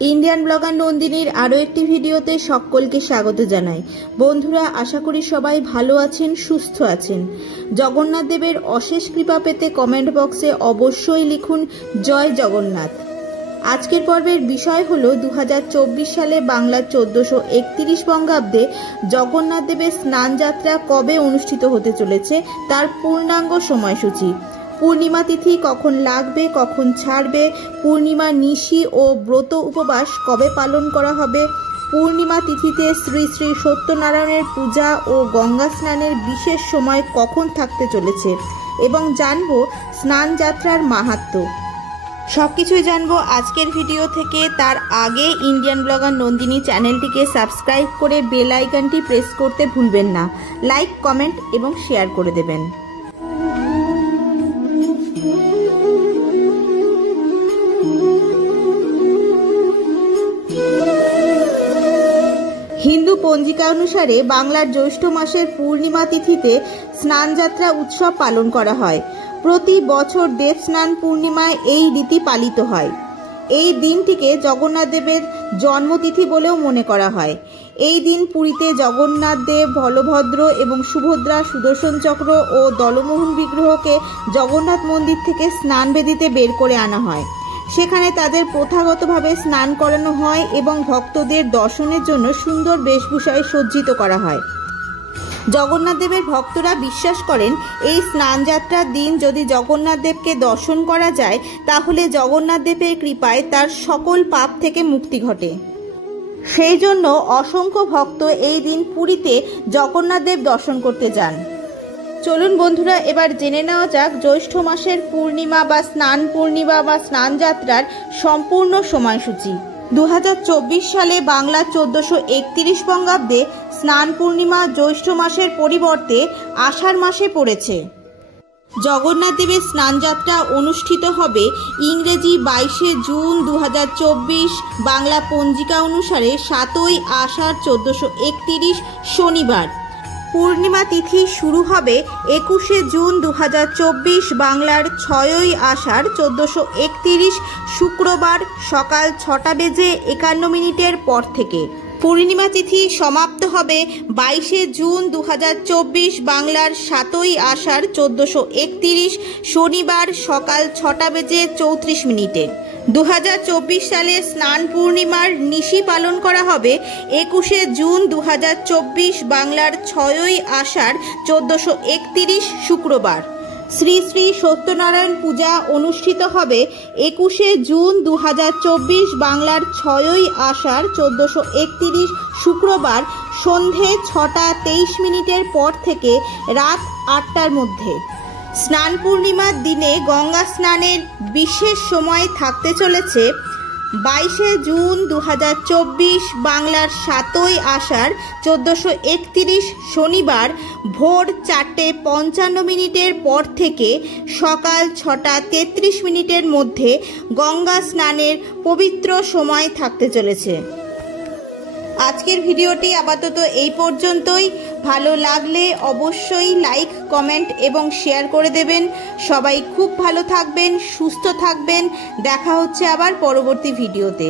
Indian blogger নন্দিনীর আরও একটি ভিডিওতে সকলকে স্বাগত জানাই। বন্ধুরা, আশা করি সবাই ভালো আছেন, সুস্থ আছেন। জগন্নাথ দেবের অশেষ কৃপা পেতে কমেন্ট বক্সে অবশ্যই লিখুন জয় জগন্নাথ। আজকের পর্বের বিষয় হল 2024 সালে বাংলার 1431 বঙ্গাব্দে জগন্নাথ দেবের স্নান যাত্রা কবে অনুষ্ঠিত হতে চলেছে তার পূর্ণাঙ্গ সময়সূচি। পূর্ণিমা তিথি কখন লাগবে, কখন ছাড়বে, পূর্ণিমা নিশি ও ব্রত উপবাস কবে পালন করা হবে, পূর্ণিমা তিথিতে শ্রী শ্রী সত্যনারায়ণের পূজা ও গঙ্গা স্নানের বিশেষ সময় কখন থাকতে চলেছে এবং জানবো স্নান যাত্রার মাহাত্ম্য। সবকিছুই জানবো আজকের ভিডিও থেকে। তার আগে ইন্ডিয়ান ব্লগার নন্দিনী চ্যানেলটিকে সাবস্ক্রাইব করে বেল আইকনটি প্রেস করতে ভুলবেন না। লাইক, কমেন্ট এবং শেয়ার করে দেবেন। হিন্দু পঞ্জিকা অনুসারে বাংলার জ্যৈষ্ঠ মাসের পূর্ণিমা তিথিতে স্নানযাত্রা উৎসব পালন করা হয়। প্রতি বছর দেব স্নান পূর্ণিমায় এই রীতি পালিত হয়। এই দিনটিকে জগন্নাথ দেবের জন্মতিথি বলেও মনে করা হয়। এই দিন পুরীতে জগন্নাথ দেব, বলভদ্র এবং সুভদ্রা সুদর্শন চক্র ও দলমোহন বিগ্রহকে জগন্নাথ মন্দির থেকে স্নান বেদিতে বের করে আনা হয়। সেখানে তাদের প্রথাগতভাবে স্নান করানো হয় এবং ভক্তদের দর্শনের জন্য সুন্দর বেশভূষায় সজ্জিত করা হয়। জগন্নাথ দেবের ভক্তরা বিশ্বাস করেন এই স্নানযাত্রার দিন যদি জগন্নাথ দেবকে দর্শন করা যায় তাহলে জগন্নাথ দেবের কৃপায় তার সকল পাপ থেকে মুক্তি ঘটে। সেই জন্য অসংখ্য ভক্ত এই দিন পুরীতে জগন্নাথ দেব দর্শন করতে যান। চলুন বন্ধুরা, এবার জেনে নেওয়া যাক জ্যৈষ্ঠ মাসের পূর্ণিমা বা স্নান যাত্রার সম্পূর্ণ সময়সূচি। 2024 সালে বাংলা 1431 বঙ্গাব্দে স্নান পূর্ণিমা জ্যৈষ্ঠ মাসের পরিবর্তে আষাঢ় মাসে পড়েছে। জগন্নাথ দেবের স্নানযাত্রা অনুষ্ঠিত হবে ইংরেজি 22 জুন 2024, বাংলা পঞ্জিকা অনুসারে 7ই আষাঢ় 1431 শনিবার। পূর্ণিমা তিথি শুরু হবে 21 জুন 2024, বাংলার 6ই আষাঢ় 1431 শুক্রবার সকাল 6:51 পর থেকে। পূর্ণিমা তিথি সমাপ্ত হবে 22 জুন 2024, বাংলার 7ই আষাঢ় 1431 শনিবার সকাল 6:34। 2024 সালে স্নান পূর্ণিমার নিশি পালন করা হবে 21 জুন 2024, বাংলার 6ই আষাঢ় 1431 শুক্রবার। শ্রী শ্রী সত্যনারায়ণ পূজা অনুষ্ঠিত হবে 21 জুন 2024, বাংলার 6ই আষাঢ় 1431 শুক্রবার সন্ধে 6:23 পর থেকে রাত 8টার মধ্যে। স্নান পূর্ণিমার দিনে গঙ্গা স্নানের বিশেষ সময় থাকতে চলেছে 22 জুন 2024, বাংলার 7ই আষাঢ় 1431 শনিবার ভোর 4:55 পর থেকে সকাল 6:33 মধ্যে গঙ্গা স্নানের পবিত্র সময় থাকতে চলেছে। আজকের ভিডিওটি আপাতত এই পর্যন্তই। ভালো লাগলে অবশ্যই লাইক, কমেন্ট এবং শেয়ার করে দেবেন। সবাই খুব ভালো থাকবেন, সুস্থ থাকবেন। দেখা হচ্ছে আবার পরবর্তী ভিডিওতে।